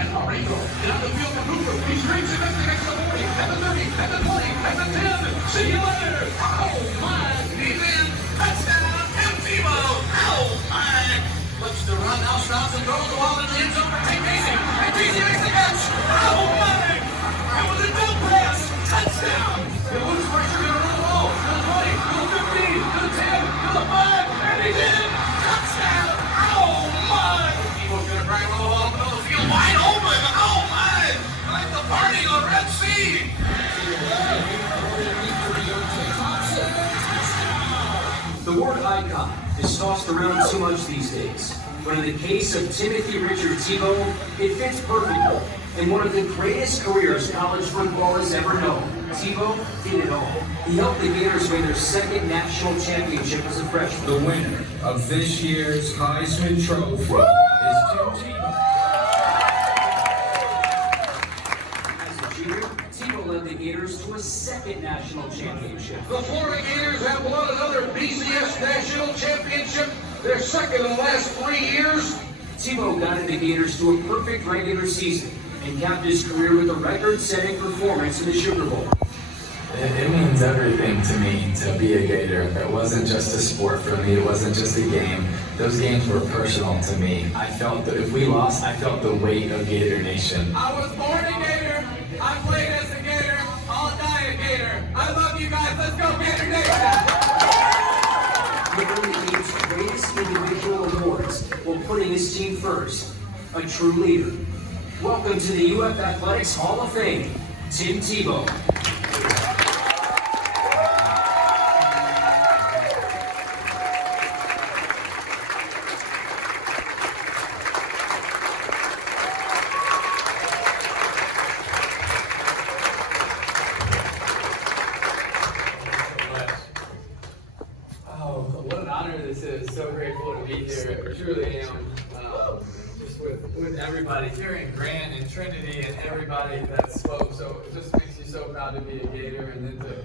and Hardy. Get on the field for Hooper. He streaks it, makes the 40, and the 30, and the 20, and the 10. See you later. Oh, my. He's in. Touchdown, Tim Tebow. Oh, my. Flips the run, now stops and throws the ball in the end zone for Tate Casey. And Casey makes the catch. Oh, my. It was a double pass. Touchdown. It looks like you're going to run the ball. To the 20, to the 15, to the 10, to the 5, and he's in. Touchdown. Oh, my. Tebow's going to try and run the ball up the middle of the field. Wide open. Oh, my. Like the party on Red Sea. The word icon is tossed around too much these days, but in the case of Timothy Richard Tebow, it fits perfectly. In one of the greatest careers college football has ever known, Tebow did it all. He helped the Gators win their second national championship as a freshman. The winner of this year's Heisman Trophy is Tim Tebow. As a junior, Tebow led the Gators to a second national championship. The Florida Gators have won another BCS national championship, their second in the last 3 years. Tebow guided the Gators to a perfect regular season and capped his career with a record-setting performance in the Sugar Bowl. It means everything to me to be a Gator. It wasn't just a sport for me, it wasn't just a game. Those games were personal to me. I felt that if we lost, I felt the weight of Gator Nation. I was born a Gator, I played as a Gator, I'll die a Gator. I love you guys, let's go Gator Nation! He won the game's greatest individual awards while putting his team first. A true leader. Welcome to the UF Athletics Hall of Fame, Tim Tebow. Oh, what an honor this is. So grateful to be here. I truly am. Just with everybody here in Grant and Trinity and everybody that spoke. So it just makes you so proud to be a Gator, and then to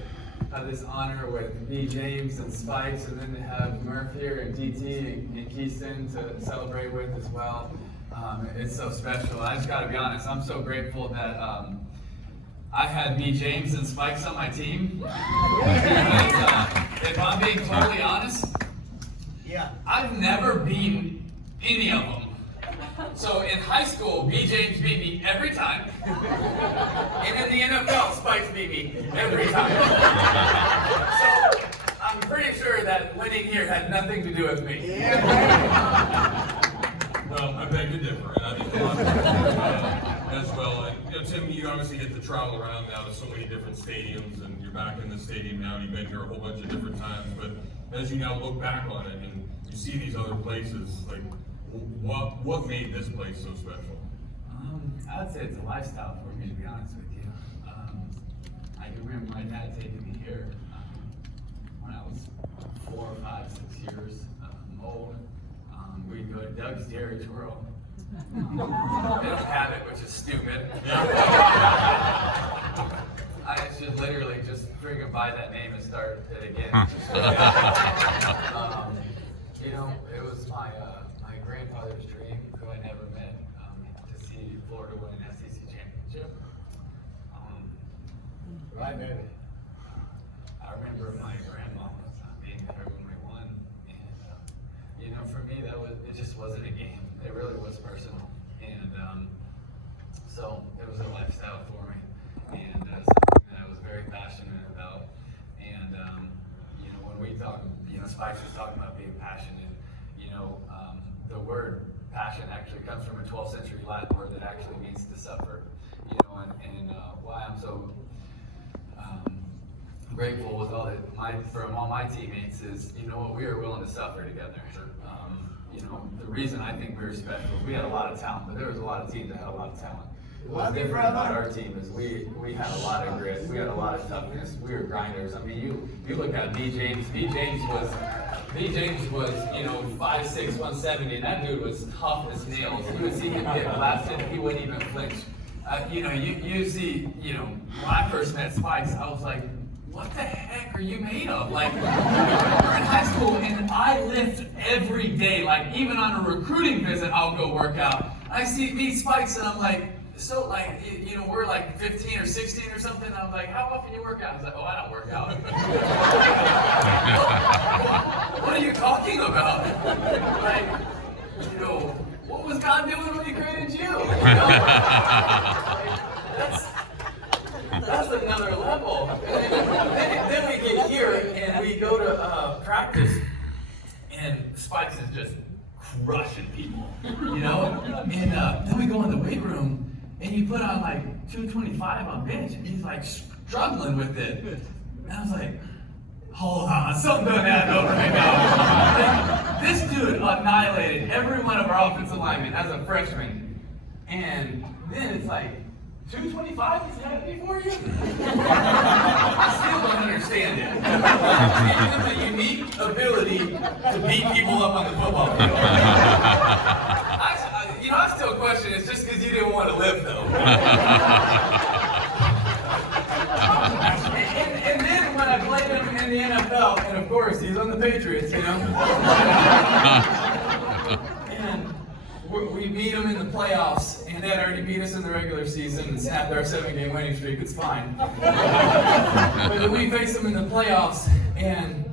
have this honor with B. James and Spikes, and then to have Murph here and DT and Keyston to celebrate with as well. It's so special. I just got to be honest. I'm so grateful that I had B. James and Spikes on my team. If I'm being totally honest, I've never beaten any of them. So in high school, B. James beat me every time. And in the NFL, Spikes beat me every time. So I'm pretty sure that winning here had nothing to do with me. Well, I beg to differ, and I think a lot of people as well. And, Tim, you obviously get to travel around now to so many different stadiums, and you're back in the stadium now. You've been here a whole bunch of different times, but as you now look back on it and you see these other places, like what made this place so special? I'd say it's a lifestyle for me, to be honest with you. I can remember my dad taking me here when I was 4, 5, 6 years old. We'd go to Doug's Dairy Twirl. They don't have it, which is stupid. I should literally just freaking buy that name and start it again. You know, it was my grandfather's dream, who I never met, to see Florida win an SEC championship. Right, baby. I remember my grandma being there when we won, and you know, for me, it just wasn't a game. It really was personal, and so it was a lifestyle for me, and something that I was very passionate about. And you know, when we talk, you know, Spikes was talking about being passionate. You know, the word passion actually comes from a 12th century Latin word that actually means to suffer. You know, and why I'm so grateful with from all my teammates is, you know what, we were willing to suffer together. You know, the reason I think we were special, we had a lot of talent, but there was a lot of teams that had a lot of talent. What's different about our team is we had a lot of grit, we had a lot of toughness, we were grinders. I mean, you look at B. James. B. James was, you know, 5'6", 170, and that dude was tough as nails. You would see him get blasted, he wouldn't even flinch. You know, you see, you know, when I first met Spikes, I was like, what the heck are you made of? Like, we were in high school and I lift every day. Like, even on a recruiting visit, I'll go work out. I see these spikes, and I'm like, so like, you know, we're like 15 or 16 or something. And I'm like, how often you work out? He's like, oh, I don't work out. What are you talking about? Like, you know, what was God doing when He created you? You know? That's another level. Then we get here and we go to practice, and Spikes is just crushing people, you know? And then we go in the weight room, and you put on like 225 on bench, and he's like struggling with it. And I was like, hold on, something doesn't add up right now. This dude annihilated every one of our offensive linemen as a freshman. And then it's like, 225 is that before you? I still don't understand it. He has a unique ability to beat people up on the football field. I still question it's just because you didn't want to live, though. and then when I played him in the NFL, and of course he's on the Patriots, you know. And we beat them in the playoffs, and they had already beat us in the regular season and snapped our 7-game winning streak. It's fine. But then we faced them in the playoffs, and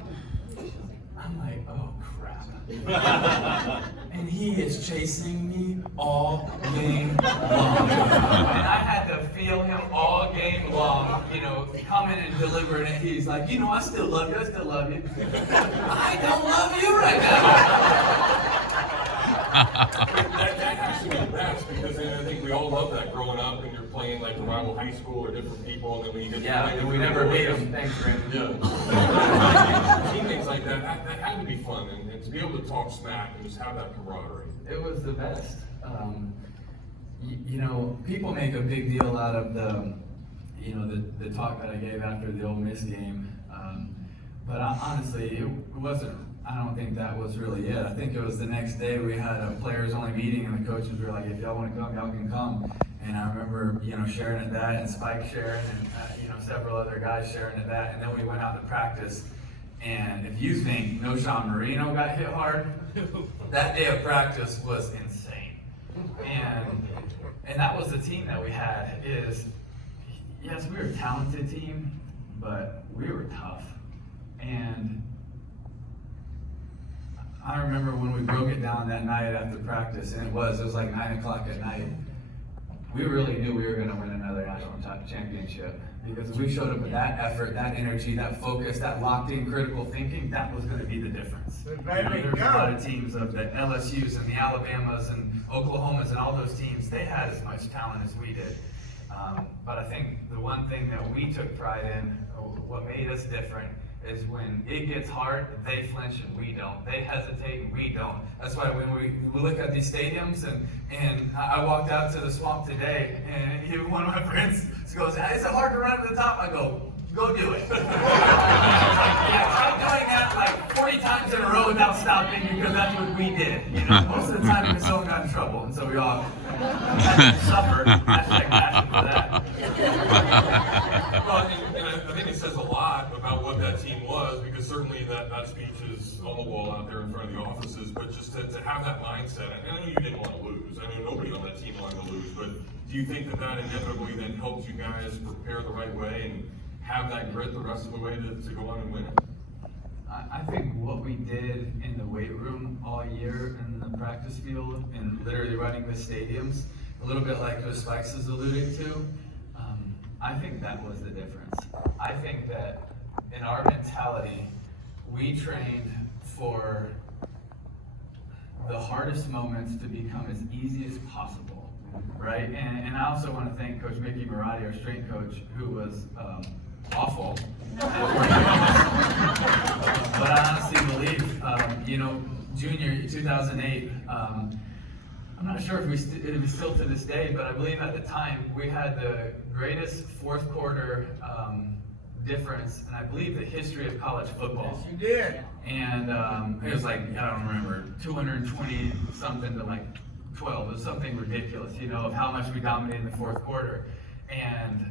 I'm like, oh crap. And he is chasing me all game long. And I had to feel him all game long, you know, coming and delivering it. He's like, you know, I still love you. I still love you. I don't love you right now. That has to be the best, because I think we all love that growing up, and you're playing like a rival high school or different people, and then when you get to play, and we never beat them. Thanks, Brandon. Yeah. Teammates like that had to be fun, and to be able to talk smack and just have that camaraderie. It was the best. You know, people make a big deal out of the talk that I gave after the Ole Miss game, but honestly, it wasn't. I don't think that was really it. I think it was the next day we had a players-only meeting, and the coaches were like, "If y'all want to come, y'all can come." And I remember, you know, sharing at that, and Spike sharing, and several other guys sharing at that. And then we went out to practice. And if you think No. Sean Marino got hit hard, that day of practice was insane. And that was the team that we had. Yes, we were a talented team, but we were tough. And I remember when we broke it down that night after practice, and it was like 9 o'clock at night. We really knew we were going to win another national championship, because if we showed up with that effort, that energy, that focus, that locked-in critical thinking, that was going to be the difference. There's a lot of teams of the LSUs and the Alabamas and Oklahomas and all those teams, they had as much talent as we did. But I think the one thing that we took pride in, what made us different, is when it gets hard, they flinch and we don't. They hesitate and we don't. That's why when we look at these stadiums, and I walked out to the Swamp today, and one of my friends goes, "Is it hard to run to the top?" I go do it. Yeah, try doing that like 40 times in a row without stopping, because that's what we did. You know, most of the time because someone got in trouble, and so we all had to suffer. Hashtag passion for that. Well, and I think it says a lot about what that team was, because certainly that speech is on the wall out there in front of the offices, but just to have that mindset, and I know you didn't want to lose. I know nobody on that team wanted to lose, but do you think that inevitably then helps you guys prepare the right way and have that grit the rest of the way to go on and win it? I think what we did in the weight room all year, in the practice field, and literally running the stadiums, a little bit like what Spikes is alluding to, I think that was the difference. I think that in our mentality, we trained for the hardest moments to become as easy as possible, right? And I also want to thank Coach Mickey Marotti, our strength coach, who was awful. But I honestly believe, junior 2008, I'm not sure if it was still to this day, but I believe at the time we had the greatest fourth quarter difference in, I believe, the history of college football. Yes, you did. And it was like, I don't remember, 220 something to like 12. It was something ridiculous, of how much we dominated in the fourth quarter. And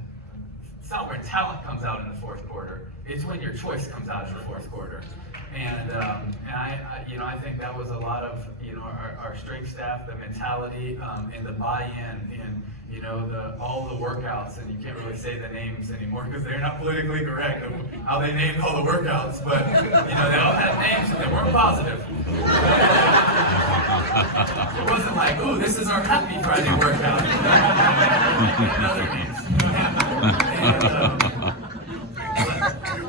it's not where talent comes out in the fourth quarter. It's when your choice comes out in the fourth quarter. And I think that was a lot of, our strength staff, the mentality, and the buy-in, and, all the workouts, and you can't really say the names anymore because they're not politically correct of how they named all the workouts, but, they all had names and they weren't positive. It wasn't like, ooh, this is our Happy Friday workout. And other names.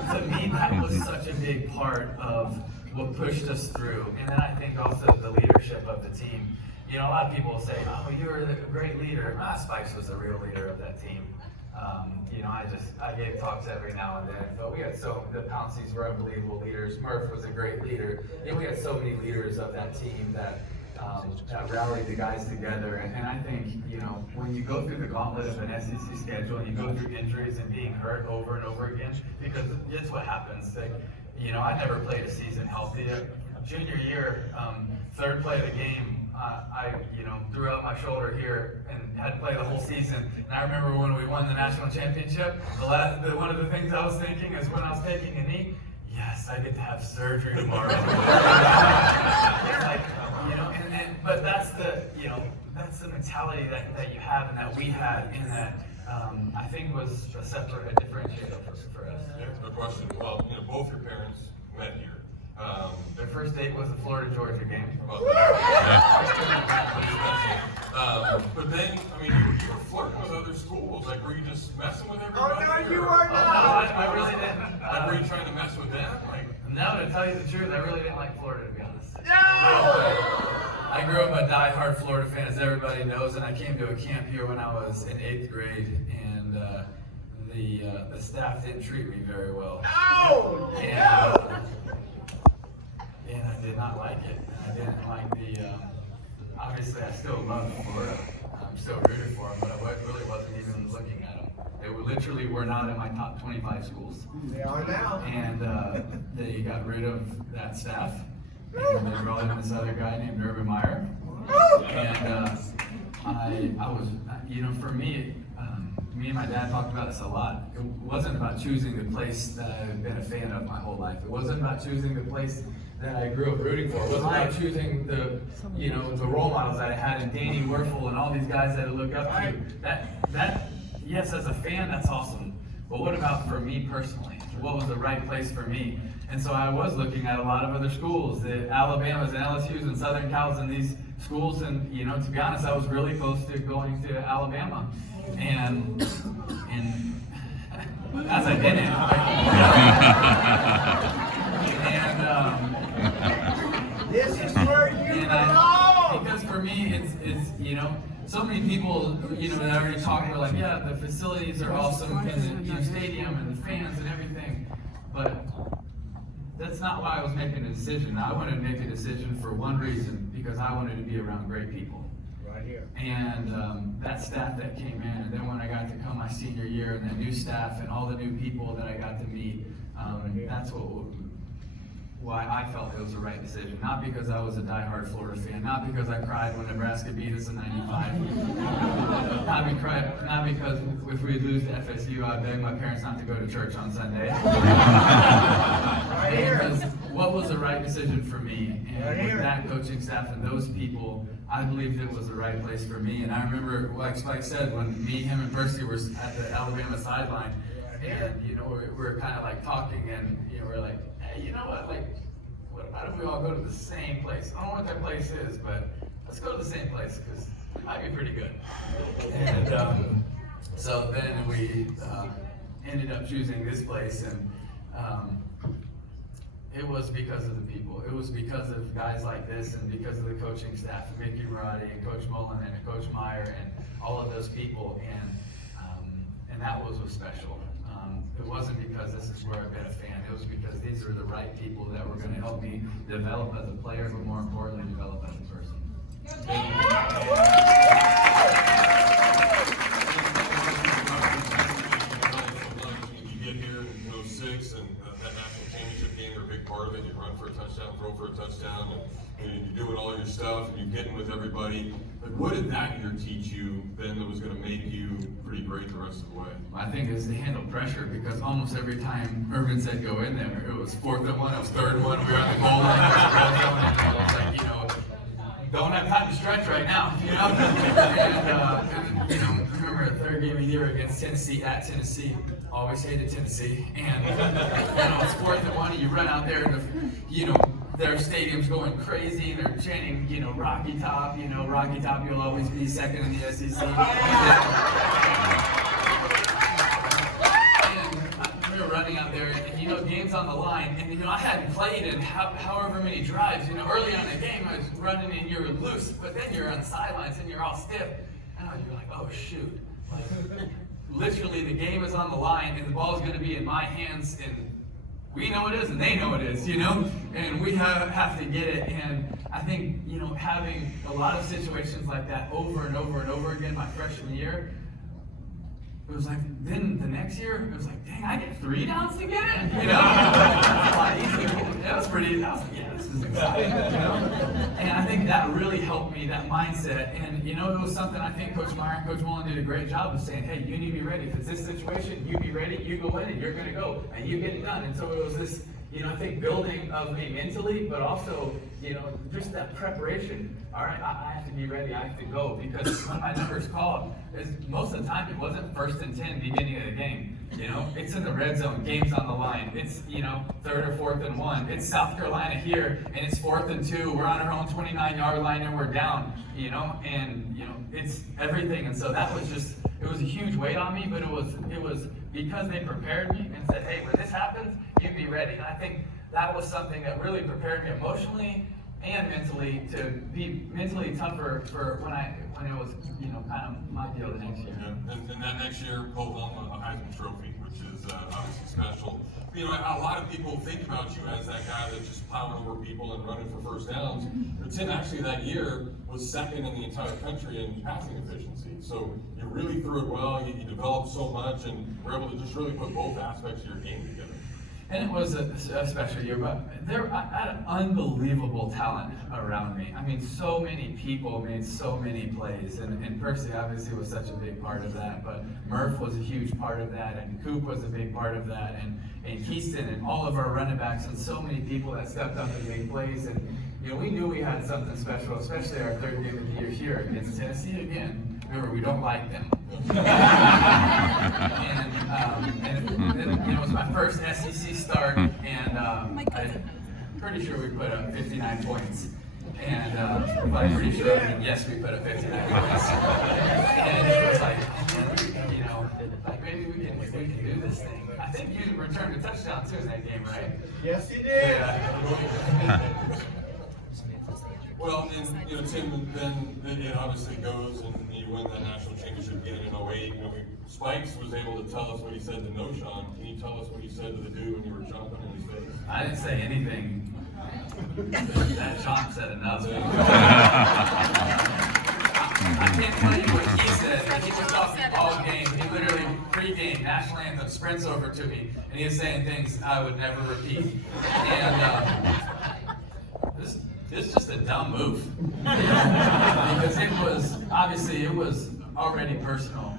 But to me, that was such a big part of what pushed us through. And then I think also the leadership of the team. A lot of people will say, oh, you're a great leader. Spikes was the real leader of that team. I gave talks every now and then, but we had the Pounceys were unbelievable leaders. Murph was a great leader. We had so many leaders of that team that rallied the guys together. And I think, when you go through the gauntlet of an SEC schedule and you go through injuries and being hurt over and over again, because that's what happens. I never played a season healthy. Junior year, third play of the game, I threw out my shoulder here and had to play the whole season. And I remember when we won the national championship, one of the things I was thinking is when I was taking a knee, yes, I get to have surgery tomorrow. But that's the mentality that you have and that we had in that, I think was a differentiator for us. Yeah, no question. Well, both your parents met here. Their first date was the Florida-Georgia game. But then, you were flirting with other schools. Like, were you just messing with everybody? Oh, no, you are not. I really didn't. Were you trying to mess with them? No, to tell you the truth, I really didn't like Florida, to be honest. No! I grew up a die-hard Florida fan, as everybody knows, and I came to a camp here when I was in 8th grade, and the staff didn't treat me very well. No! And I did not like it. And I didn't like obviously I still love Florida. I'm still rooting for them, but I really wasn't even looking at them. They literally were not in my top 25 schools. They are now. And they got rid of that staff. And they brought in this other guy named Urban Meyer. And I was, for me, me and my dad talked about this a lot. It wasn't about choosing the place that I've been a fan of my whole life. It wasn't about choosing the place that I grew up rooting for. It wasn't about choosing the role models that I had in Danny Werfel and all these guys that I look up to. That, yes, as a fan, that's awesome. But what about for me personally? What was the right place for me? And so I was looking at a lot of other schools, the Alabamas and LSUs and Southern Cals and these schools. And, to be honest, I was really close to going to Alabama. And as I didn't. This is where you belong! Because for me, it's so many people, that already talked, were like, yeah, the facilities are awesome, and the stadium, and the fans, and everything. But that's not why I was making a decision. I wanted to make a decision for one reason, because I wanted to be around great people. Right here. And that staff that came in, and then when I got to come my senior year, and the new staff, and all the new people that I got to meet, that's why I felt it was the right decision. Not because I was a diehard Florida fan, not because I cried when Nebraska beat us in '95, not because if we lose to FSU, I begged my parents not to go to church on Sunday. Because what was the right decision for me, and with that coaching staff and those people, I believed it was the right place for me. And I remember, like Spike said, when me, him, and Percy were at the Alabama sideline, and we were kind of like talking, and we're like, hey, you know what? Why don't we all go to the same place? I don't know what that place is, but let's go to the same place because it might be pretty good. And so then we ended up choosing this place, and it was because of the people. It was because of guys like this, and because of the coaching staff, Mickey Roddy and Coach Mullen and Coach Meyer and all of those people, and that was what's special. It wasn't because this is where I've been a fan. It was because these are the right people that were going to help me develop as a player, but more importantly, develop as a person. You get here in 06 and that national championship game, you're a big part of it. You run for a touchdown, throw for a touchdown, and you're doing all your stuff, and you're getting with everybody. But what did that year teach you then that was going to make you pretty great the rest rest of the way? I think it was to handle pressure because almost every time Urban said go in there, it was 4th and 1, it was 3rd and 1, we were on the goal line, it was like, you know, don't have time to stretch right now, you know? And you know, I remember the 3rd game of the year against Tennessee, at Tennessee, always hated Tennessee, and you know, it's 4th and 1, and you run out there, and you know, their stadium's going crazy, they're chanting, you know, Rocky Top, you'll always be second in the SEC. We were running out there, and you know, game's on the line, and you know, I hadn't played in however many drives. You know, early on in the game, I was running and you were loose, but then you're on the sidelines and you're all stiff, and you're like, oh shoot! Like, literally, the game is on the line, and the ball's going to be in my hands, and we know it is, and they know it is, you know, and we have to get it. And I think, you know, having a lot of situations like that over and over and over again my freshman year. It was like, then the next year, it was like, dang, I get 3 downs to get it? You know? That was a lot easier. That was pretty, I was like, yeah, this is exciting, you know? And I think that really helped me, that mindset. And, you know, it was something I think Coach Meyer and Coach Mullen did a great job of saying, hey, you need to be ready. If it's this situation, you be ready, you go in, and you're going to go, and you get it done. And so it was this, you know, I think building of me mentally, but also, you know, just that preparation. All right, I have to be ready, I have to go, because when my number's called, most of the time it wasn't 1st and 10 beginning of the game. You know, it's in the red zone, game's on the line. It's, you know, 3rd or 4th and 1. It's South Carolina here, and it's 4th and 2. We're on our own 29-yard line, and we're down. You know, and you know, it's everything. And so that was just, it was a huge weight on me, but it was because they prepared me and said, hey, when this happens, you be ready. And I think that was something that really prepared me emotionally and mentally to be mentally tougher for when it was, you know, kind of my deal the next year. Yeah. And that next year, pulled home a Heisman Trophy, which is obviously special. You know, a lot of people think about you as that guy that's just plowing over people and running for first downs. But Tim, actually that year was 2nd in the entire country in passing efficiency. So you really threw it well. You developed so much, and were able to just really put both aspects of your game together. And it was a special year, but I had an unbelievable talent around me. I mean, so many people made so many plays, and Percy obviously was such a big part of that, but Murph was a huge part of that, and Coop was a big part of that, and Keaston, and all of our running backs, and so many people that stepped up and made plays. And you know, we knew we had something special, especially our 3rd game of the year here against Tennessee again. Remember, we don't like them. and it was my first SEC start, and I'm pretty sure we put up 59 points. And I'm pretty sure, yes, we put up 59 points. And it was like, you know, like maybe we can do this thing. I think you returned a touchdown too in that game, right? Yes, you did. Yeah. Well, and you know, Tim, then it obviously goes, and you win that national championship again in 08. You know, Spikes was able to tell us what he said to Noshawn. Can you tell us what he said to the dude when you were jumping in his face? I didn't say anything. That chomp said enough. I can't tell you what he said, but he was talking all game. He literally, pre-game, national anthem, sprints over to me, and he was saying things I would never repeat. And this is just a dumb move. Because it was, obviously, it was already personal,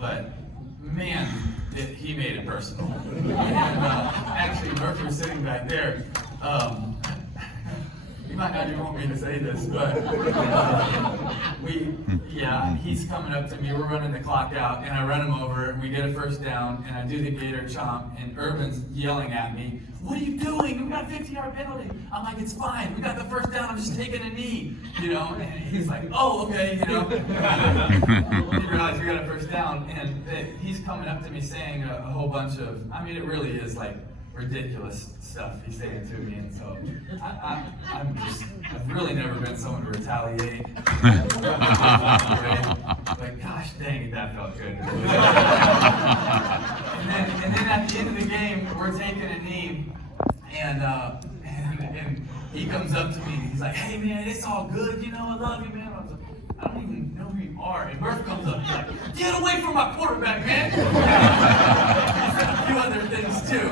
but man, he made it personal. And actually, Murphy was sitting back there. You might not even want me to say this, but he's coming up to me, we're running the clock out, and I run him over, and we get a first down, and I do the Gator chomp, and Urban's yelling at me, what are you doing? We got a 50-yard penalty. I'm like, it's fine, we got the first down, I'm just taking a knee, you know, and he's like, oh, okay, you know. He realized we got a first down, and he's coming up to me saying a whole bunch of, I mean, it really is like, ridiculous stuff he's saying to me, and so I've really never been someone to retaliate. But gosh dang it, that felt good. and then at the end of the game, we're taking a knee, and he comes up to me and he's like, hey man, it's all good, you know, I love you, man. I was like, I don't even know who you are. And Murph comes up and he's like, get away from my quarterback, man. He said a few other things too.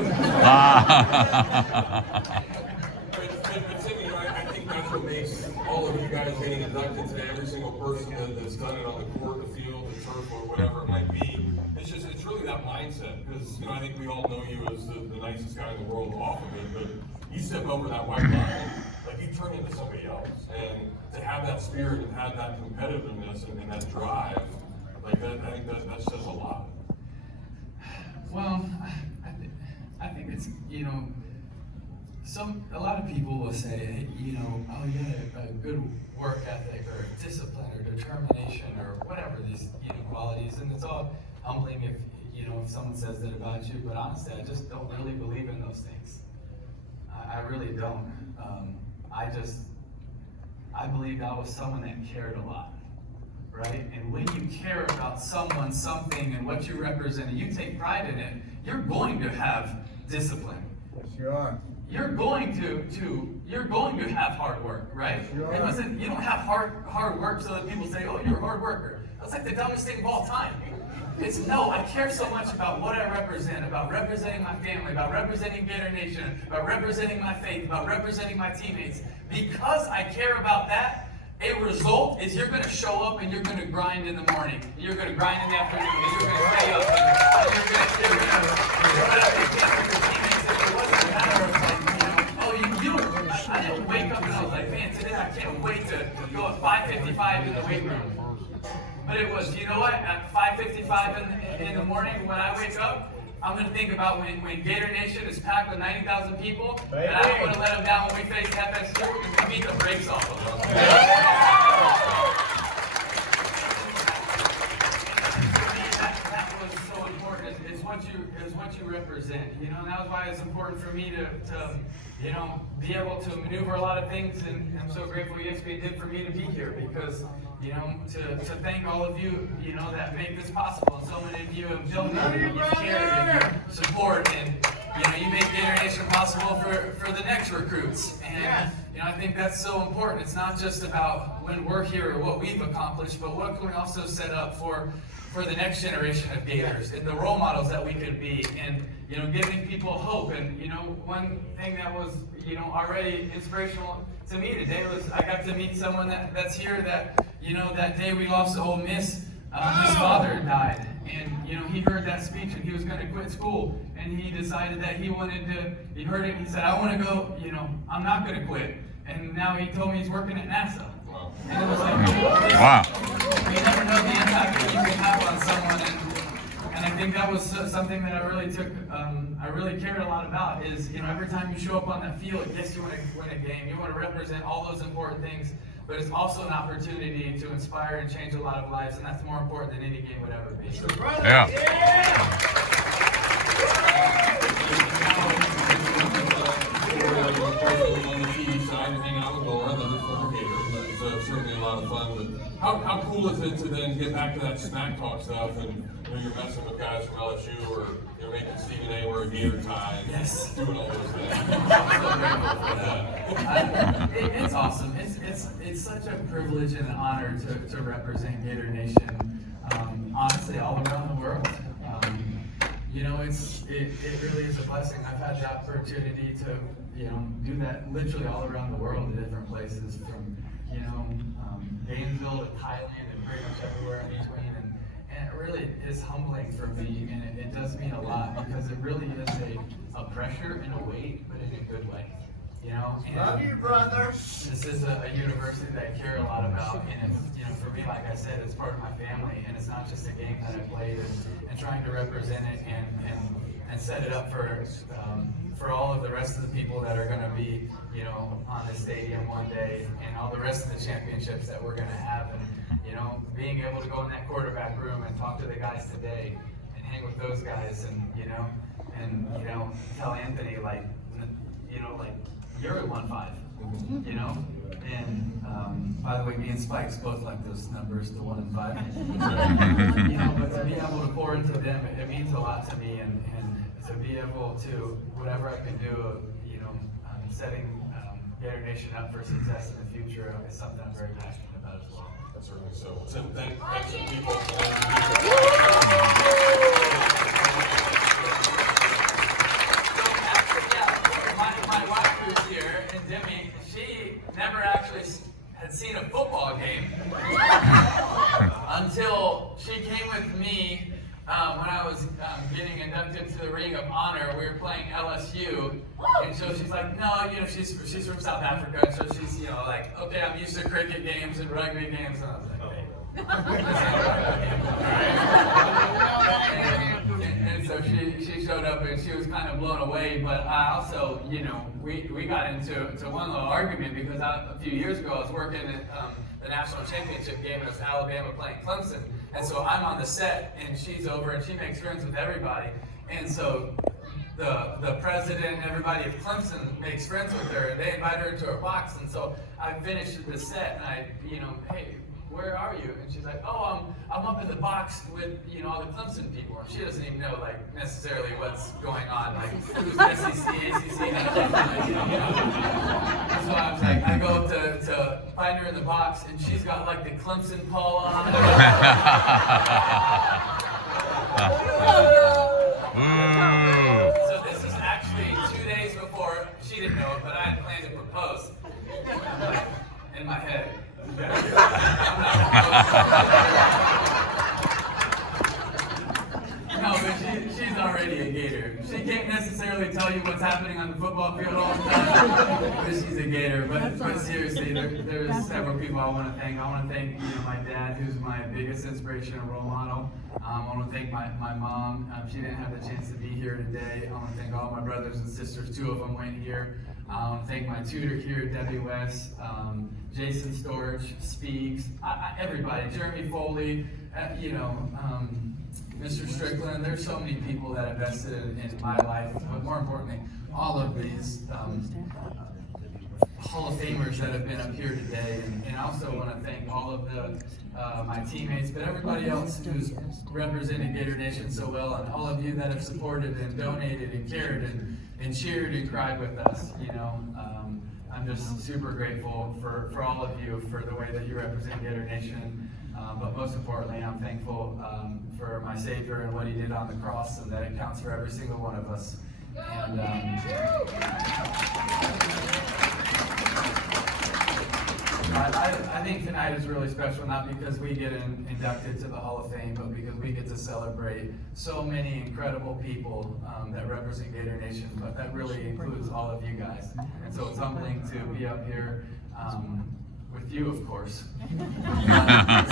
But Tim, you know, I think that's what makes all of you guys getting inducted today, every single person that's done it on the court, the field, the turf, or whatever it might be. It's just that mindset, because I think we all know you as the nicest guy in the world off of it, but you step over that white line, like you turn into somebody else. And to have that spirit and have that competitiveness and that drive, like that, I think that says a lot. Well, I think it's, a lot of people will say, oh, you got a good work ethic or discipline or determination or whatever these, qualities, and it's all humbling if someone says that about you, but honestly, I just don't really believe in those things. I really don't. I believed I was someone that cared a lot, right? And when you care about someone, something, and what you represent, and you take pride in it, you're going to have discipline. Yes, you are. You're going to have hard work, right? Sure. It wasn't, you don't have hard work so that people say, oh, you're a hard worker. That's like the dumbest thing of all time. It's no, I care so much about what I represent, about representing my family, about representing Gator Nation, about representing my faith, about representing my teammates. Because I care about that, a result is you're going to show up and you're going to grind in the morning. You're going to grind in the afternoon. And you're going to stay up. And you're going to do whatever you can with your teammates. It wasn't a matter of I didn't wake up and I was like, man, today I can't wait to go at 5:55 in the weight room. But it was, you know what? At 5:55 in the morning when I wake up, I'm going to think about when Gator Nation is packed with 90,000 people, and I don't want to let them down when we face FSU. We're going to beat the brakes off of them. That was so important. It's what you represent. And that was why it's important for me to be able to maneuver a lot of things, and I'm so grateful ESPN did for me to be here, because to thank all of you, that make this possible. And so many of you have donated, and you've cared, and you support, and you make Gator Nation possible for the next recruits. And I think that's so important. It's not just about when we're here or what we've accomplished, but what can we also set up for the next generation of Gators and the role models that we could be, and giving people hope. And one thing that was already inspirational to me today was I got to meet someone that's here that that day we lost to Ole Miss, his father died, and he heard that speech and he was going to quit school, and he decided that he heard it, he said, I want to go, I'm not going to quit. And now he told me he's working at NASA. And it was like, wow. You never know the impact that you can have on someone, and I think that was something that I really cared a lot about, is, every time you show up on that field, yes, you want to win a game, you want to represent all those important things, but it's also an opportunity to inspire and change a lot of lives, and that's more important than any game would ever be. Yeah. On the TV side and hang out with Laura, another former Gator, but certainly a lot of fun. But how cool is it to then get back to that smack talk stuff, and you're messing with guys from LSU, or making Stephen A. wear a Gator tie, and doing all those things? It's awesome. It's such a privilege and an honor to represent Gator Nation, honestly, all around the world. It really is a blessing. I've had the opportunity to do that literally all around the world in different places, from Gainesville to Thailand and pretty much everywhere in between, and it really is humbling for me, and it does mean a lot, because it really is a pressure and a weight, but in a good way. And Love you, brother. This is a university that I care a lot about, and it's, for me, like I said, it's part of my family, and it's not just a game that I played, and trying to represent it and set it up for all of the rest of the people that are going to be, on the stadium one day, and all the rest of the championships that we're going to have, and being able to go in that quarterback room and talk to the guys today, and hang with those guys, and tell Anthony, like you're at 1-5, and by the way, me and Spikes both like those numbers, the 1 and 5. But to be able to pour into them, it means a lot to me, and to be able to, whatever I can do, setting Gator Nation up for success in the future is something I'm very passionate about as well. That's certainly so. Tim, thanks to people. My wife who's here, and Demi, she never actually had seen a football game until she came with me when I was getting inducted to the Ring of Honor, we were playing LSU, and so she's like, no, you know, she's from South Africa, and so she's, you know, like, okay, I'm used to cricket games and rugby games, and I was like, hey. and so she showed up, and she was kind of blown away, but I also, you know, we got into one little argument because a few years ago I was working at the national championship game, and it was Alabama playing Clemson. And so I'm on the set, and she's over, and she makes friends with everybody. And so the president and everybody of Clemson makes friends with her, and they invite her into her box. And so I finished the set, and I, you know, hey, where are you? And she's like, oh, I'm up in the box with, you know, all the Clemson people. And she doesn't even know, like, necessarily what's going on, like, who's SEC, ACC, and you know. That's why I was like, I go up to find her in the box, and she's got, like, the Clemson pall on. So this is actually 2 days before, she didn't know it, but I had planned to propose. In my head. No, but she's already a Gator. She can't necessarily tell you what's happening on the football field all the time, but she's a Gator. But seriously, there's several people I want to thank. I want to thank, you know, my dad, who's my biggest inspiration and role model. I want to thank my mom. She didn't have the chance to be here today. I want to thank all my brothers and sisters. 2 of them went here. I want to thank my tutor here, Debbie West, Jason Storch, Speaks, everybody, Jeremy Foley, you know, Mr. Strickland. There's so many people that invested in my life, but more importantly, all of these Hall of Famers that have been up here today. And I also want to thank all of my teammates, but everybody else who's represented Gator Nation so well, and all of you that have supported and donated and cared and cheered and cried with us. You know, I'm just super grateful for all of you for the way that you represent Gator Nation. But most importantly, I'm thankful for my Savior and what He did on the cross, and that it counts for every single one of us. And I think tonight is really special, not because we get inducted to the Hall of Fame, but because we get to celebrate so many incredible people that represent Gator Nation, but that really includes all of you guys. And so it's humbling to be up here with you, of course. It's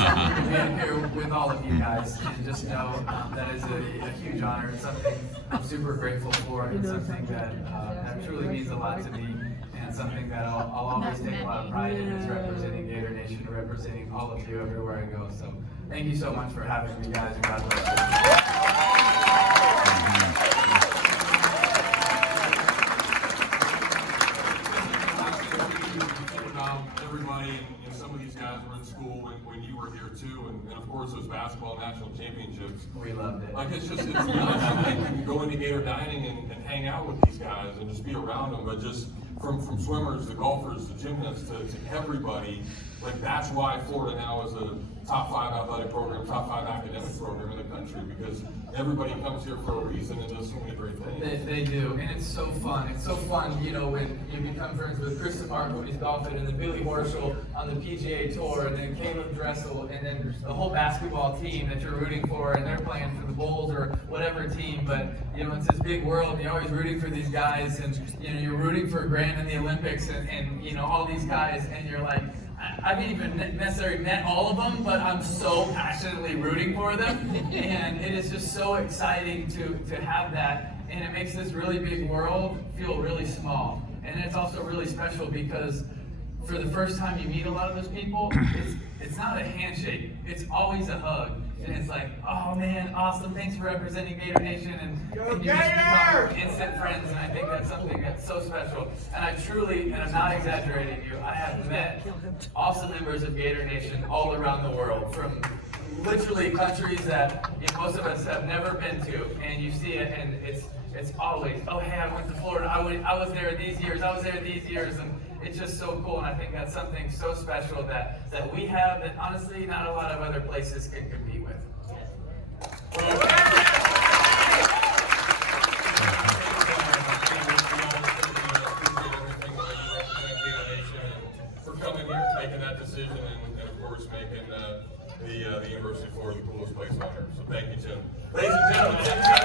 humbling to be up here with all of you guys, and just know that is a huge honor. It's something I'm super grateful for, and something that truly means a lot to me. And something that I'll always take a lot of pride in is representing Gator Nation and representing all of you everywhere I go. So thank you so much for having me, guys, and God bless you. Everybody, you know, some of these guys were in school when you were here too, and of course those basketball national championships. We loved it. Like it's nuts. I think you can go into Gator dining and hang out with these guys and just be around them, but just from swimmers to golfers to gymnasts to everybody, like that's why Florida now is a top 5 athletic program, top 5 academic program in the country, because everybody comes here for a reason and does so many great things. They do, and it's so fun. It's so fun, you know, when you become friends with Chris DeMarco when he's golfing, and then Billy Horschel on the PGA Tour, and then Caleb Dressel, and then the whole basketball team that you're rooting for, and they're playing for the Bulls or whatever team, but, you know, it's this big world, and you're always rooting for these guys, and, you know, you're rooting for Grant in the Olympics, and you know, all these guys, and you're like, I haven't even necessarily met all of them, but I'm so passionately rooting for them, and it is just so exciting to have that, and it makes this really big world feel really small. And it's also really special because for the first time you meet a lot of those people, it's not a handshake, it's always a hug. And it's like, oh man, awesome, thanks for representing Gator Nation, and you just become instant friends, and I think that's something that's so special. And I truly, and I'm not exaggerating you, I have met awesome members of Gator Nation all around the world, from literally countries that, you know, most of us have never been to, and you see it, and it's always, oh hey, I went to Florida, I was there these years, and it's just so cool, and I think that's something so special that we have that honestly not a lot of other places can compete with. For coming here, making that decision, and of course making the University of Florida the coolest place on earth. So thank you, Tim. Ladies and gentlemen,